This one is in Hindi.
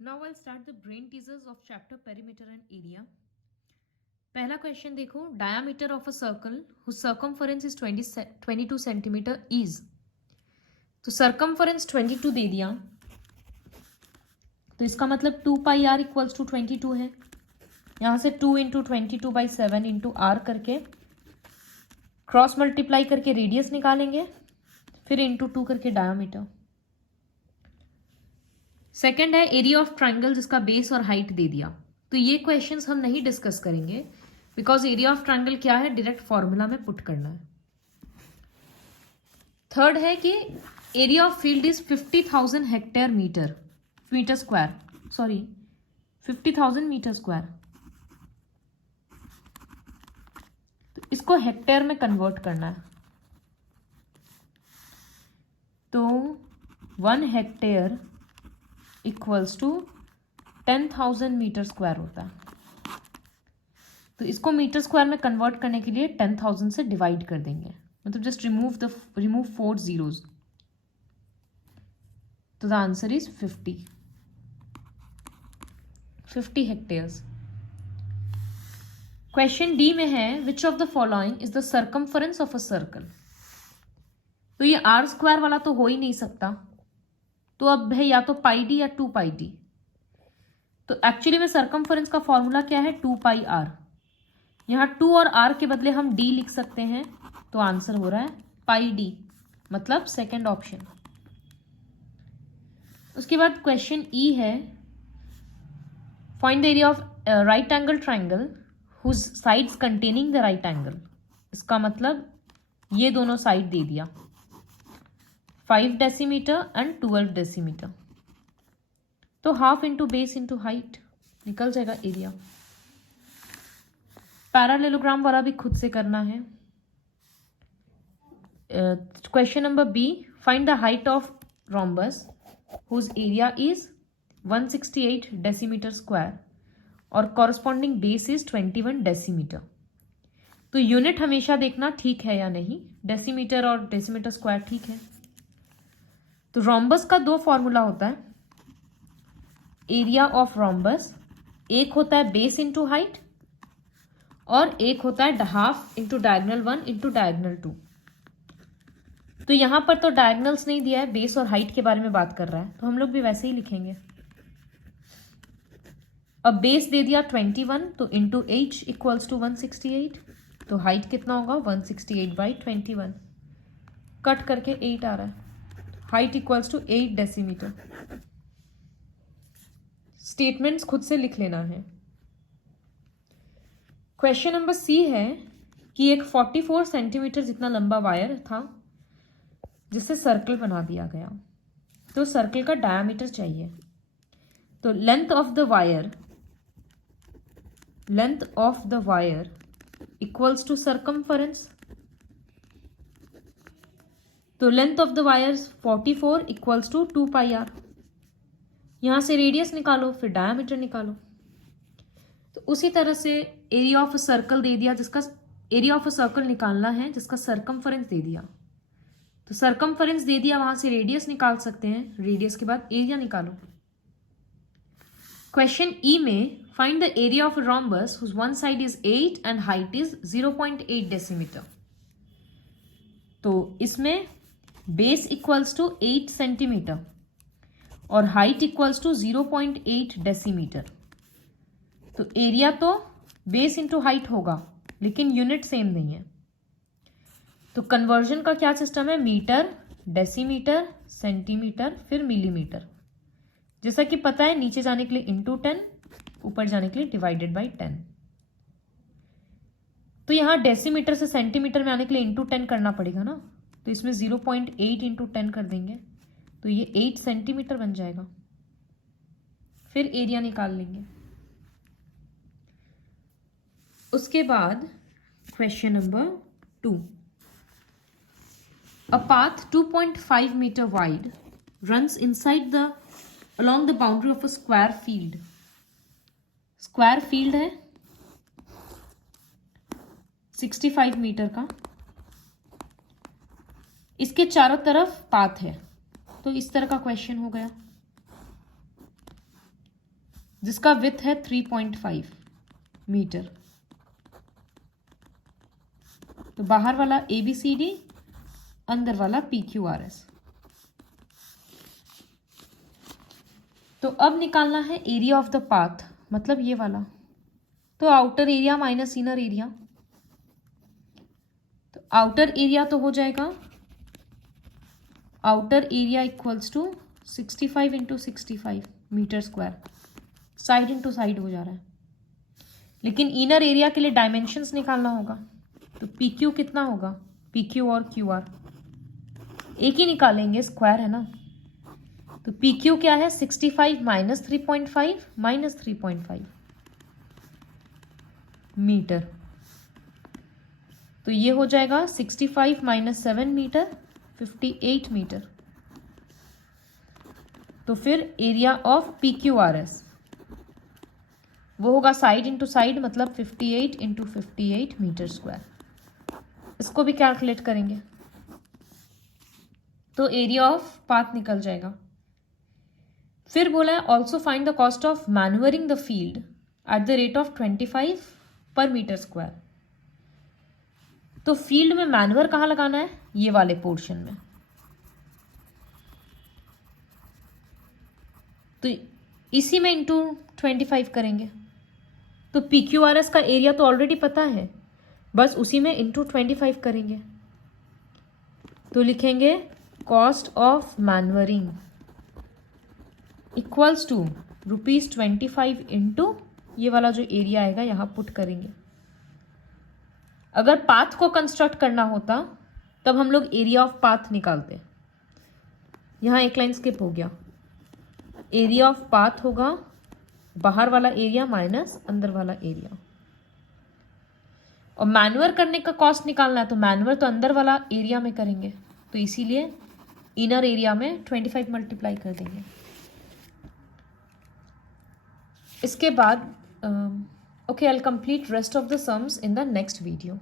Now I'll start the brain teasers of chapter perimeter and area. पहला क्वेश्चन देखो, diameter of a circle whose circumference is 22 centimetre is. तो सर्कमफरेंस 22 दे दिया, तो इसका मतलब 2 पाई आर इक्वल्स टू 22 है. यहाँ से 2 इंटू 22/7 इंटू आर करके क्रॉस मल्टीप्लाई करके रेडियस निकालेंगे, फिर इंटू 2 करके डायामीटर. सेकेंड है एरिया ऑफ ट्राइंगल जिसका बेस और हाइट दे दिया. तो ये क्वेश्चंस हम नहीं डिस्कस करेंगे बिकॉज एरिया ऑफ ट्राइंगल क्या है, डायरेक्ट फॉर्मूला में पुट करना है. थर्ड है कि area of field is 50,000 hectare metre square, sorry 50,000 metre square. तो इसको हेक्टेयर में कन्वर्ट करना है. तो 1 hectare equals to 10,000 metre square होता है. तो इसको मीटर स्क्वायर में कन्वर्ट करने के लिए 10,000 से डिवाइड कर देंगे, मतलब जस्ट रिमूव 4 zeros. तो the answer is 50 hectares. Question D में है which of the following is the circumference of a circle. तो ये आर स्क्वायर वाला तो हो ही नहीं सकता, तो अब है या तो पाई डी या 2 पाई डी. तो एक्चुअली में सर्कमफरेंस का फॉर्मूला क्या है, 2 पाई आर. यहाँ 2 और आर के बदले हम डी लिख सकते हैं, तो आंसर हो रहा है पाई डी, मतलब सेकेंड ऑप्शन. उसके बाद क्वेश्चन ई है find the area of right angle triangle whose sides containing the right angle. इसका मतलब ये दोनों साइड दे दिया, 5 डेसीमीटर एंड 12 डेसीमीटर. तो half into base into height निकल जाएगा एरिया. पैरालेलोग्राम वाला भी खुद से करना है. Question number B, find the height of rhombus whose area is 168 decimetre square और कॉरस्पॉन्डिंग बेस इज 21 डेसीमीटर. तो यूनिट हमेशा देखना ठीक है या नहीं, डेसीमीटर और डेसीमीटर स्क्वायर ठीक है. तो रोम्बस का 2 फॉर्मूला होता है एरिया ऑफ रोम्बस. एक होता है बेस इंटू हाइट और एक होता है half into diagonal 1 into diagonal 2. तो यहां पर तो डायगनल्स नहीं दिया है, बेस और हाइट के बारे में बात कर रहा है, तो हम लोग भी वैसे ही लिखेंगे. अब बेस दे दिया 21, तो इंटू एच इक्वल्स टू 168. तो हाइट कितना होगा, 168/21. कट करके 8 आ रहा है. Height equals to 8 decimetre. Statements खुद से लिख लेना है. क्वेश्चन नंबर सी है कि एक 44 सेंटीमीटर जितना लंबा वायर था जिससे सर्कल बना दिया गया. तो सर्कल का डायामीटर चाहिए. तो length of the wire equals to circumference. तो length of the wire 44 equals to 2 pi r. यहां से रेडियस निकालो, फिर डायामीटर निकालो. तो उसी तरह से एरिया ऑफ अ सर्कल दे दिया, जिसका एरिया ऑफ अ सर्कल निकालना है जिसका सर्कमफरेंस दे दिया. तो सर्कमफरेंस दे दिया, वहां से रेडियस निकाल सकते हैं, रेडियस के बाद एरिया निकालो. क्वेश्चन ई में find the area of a rhombus whose one side is 8 and height is 0.8 decimetre. तो इसमें बेस इक्वल्स टू 8 सेंटीमीटर और हाइट इक्वल्स टू 0.8 डेसीमीटर. तो एरिया तो बेस इंटू हाइट होगा, लेकिन यूनिट सेम नहीं है. तो कन्वर्जन का क्या सिस्टम है, मीटर, डेसीमीटर, सेंटीमीटर, फिर मिलीमीटर. जैसा कि पता है नीचे जाने के लिए इंटू 10, ऊपर जाने के लिए डिवाइडेड बाई 10. तो यहां डेसीमीटर से सेंटीमीटर में आने के लिए इंटू 10 करना पड़ेगा ना, तो इसमें 0.8 इंटू 10 कर देंगे, तो ये 8 सेंटीमीटर बन जाएगा. फिर एरिया निकाल लेंगे. उसके बाद question number 2, a path 2.5 meter wide runs along the boundary of a square field. Square field है 65 मीटर का, इसके चारों तरफ पाथ है. तो इस तरह का क्वेश्चन हो गया. जिसका विथ है 3.5 मीटर। तो बाहर वाला ABCD, अंदर वाला PQRS। तो अब निकालना है एरिया ऑफ द पाथ, मतलब ये वाला। तो outer area minus inner area, तो आउटर एरिया तो हो जाएगा, outer area equals to 65 into 65 metre square. Side into side हो जा रहा है, लेकिन इनर एरिया के लिए डायमेंशंस निकालना होगा। तो PQ कितना होगा, PQ और QR एक ही निकालेंगे, स्क्वायर है ना। तो PQ क्या है, 65 माइनस 3.5 माइनस 3.5 मीटर। तो ये हो जाएगा 65 माइनस 7 मीटर, 58 मीटर। तो फिर एरिया ऑफ PQRS वो होगा साइड इंटू साइड, मतलब 58 इंटू 58 मीटर स्क्वायर। इसको भी कैलकुलेट करेंगे तो एरिया ऑफ पाथ निकल जाएगा। फिर बोला है also find the cost of manoeuvring the field at the rate of 25 पर मीटर स्क्वायर। तो फील्ड में मैन्यूअर कहाँ लगाना है, ये वाले पोर्शन में। तो इसी में इंटू 25 करेंगे। तो PQRS का एरिया तो ऑलरेडी पता है, बस उसी में इंटू 25 करेंगे। तो लिखेंगे cost of manoeuvring equals to ₹25 into ये वाला जो एरिया आएगा यहाँ पुट करेंगे। अगर पाथ को कंस्ट्रक्ट करना होता तब हम लोग एरिया ऑफ पाथ निकालते। यहाँ एक लाइन स्किप हो गया। एरिया ऑफ पाथ होगा बाहर वाला एरिया माइनस अंदर वाला एरिया, और मैन्यूअर करने का कॉस्ट निकालना है तो मैन्यूअर तो अंदर वाला एरिया में करेंगे, तो इसीलिए इनर एरिया में 25 मल्टीप्लाई कर देंगे। इसके बाद okay, I'll complete rest of the sums in the next video.